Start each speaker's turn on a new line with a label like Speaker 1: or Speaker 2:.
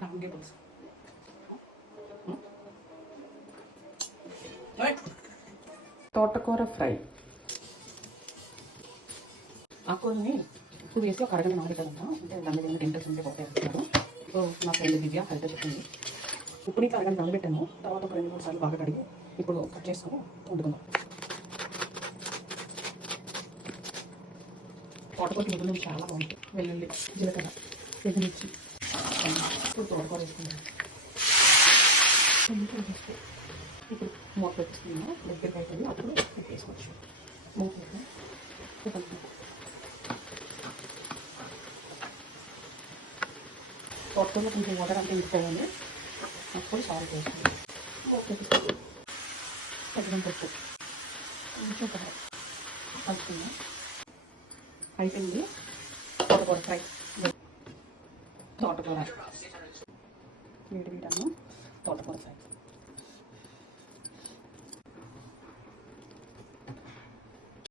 Speaker 1: దాంగే పులుసు తోటకూర ఫ్రై. ఆకుకూరని ఉప్పు వేసి ఒక అరగంట నానబెట్టాలంట. అంటే దాని మీద డెంటల్స్ ఉంటే ఒకటే పోతాయి సో మా ఫ్రెండ్ దివ్య హెల్త్ చెప్పింది. ఉప్పు నీకు అరగంట నానబెట్టాను. తర్వాత ఒక రెండు మూడు సార్లు బాగా కడిగి ఇప్పుడు కట్ చేసుకుని వండుకుందాం. తోటకూర ముగ్గులు చాలా బాగుంటుంది. వెల్లుల్లి జీలకర్ర ఎదిమిర్చి ఇప్పుడు తోటకూర వేసుకుందాం కొంచెం ఇప్పుడు మూత పెట్టేసుకున్నా దగ్గర అవుతుంది అప్పుడు వేసుకోవచ్చు మూత తోటకూరలో కొంచెం వాటర్ అంతా ఇస్తామని అప్పుడు సాల్ట్ వేసుకోండి మూత పెట్టేసుకోండి తగ్గడం పెట్టు కొంచెం కారం కలుపుకుందాం. అయిపోయింది. తోటకూర ఫ్రై. తోటకూర. వేడి వేడను తోటకూర ఫ్రై.